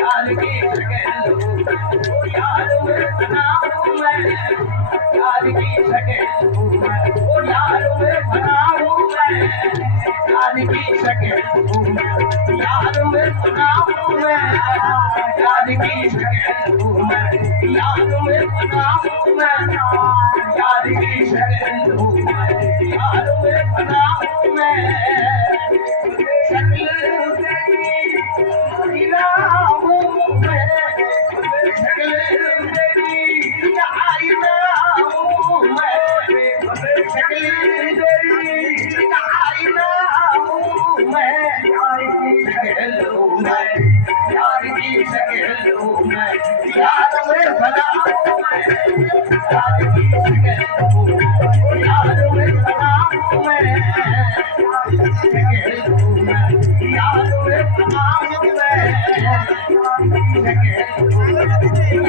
यार की शक्ल ओ यार में बनाऊं मैं यार की शक्ल ओ यार में बनाऊं मैं यार की शक्ल यार में बनाऊं मैं यार की शक्ल यार में बनाऊं मैं यार की शक्ल यार में बनाऊं मैं शक्ल यार